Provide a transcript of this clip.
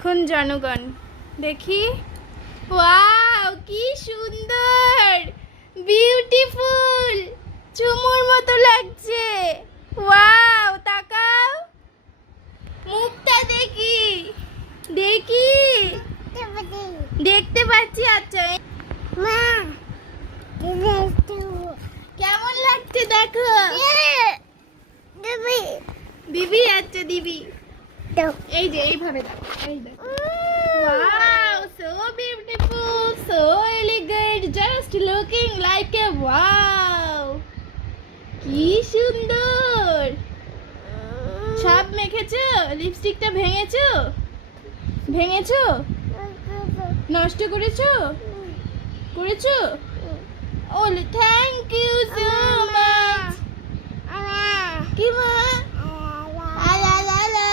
এখন জনগণ দেখি, ওয়াও কি সুন্দর, বিউটিফুল, চুমুর মতো লাগছে। ওয়াও তাকাও, মুখটা দেখি দেখি, দেখতে পাচ্ছি। আচ্ছা কেমন লাগছে দেখো দিবি। আচ্ছা দিবি, এই যে এইভাবে দেখো, এই দেখো। Wow, so beautiful, so elegant, just looking like a wow. কি সুন্দর। ছাপ মেখেছো, লিপস্টিকটা ভেঙেছো, ভেঙেছো, নষ্ট করেছো, করেছো। ওলে থ্যাংক ইউ সো মাচ। কি মা? আলা আলা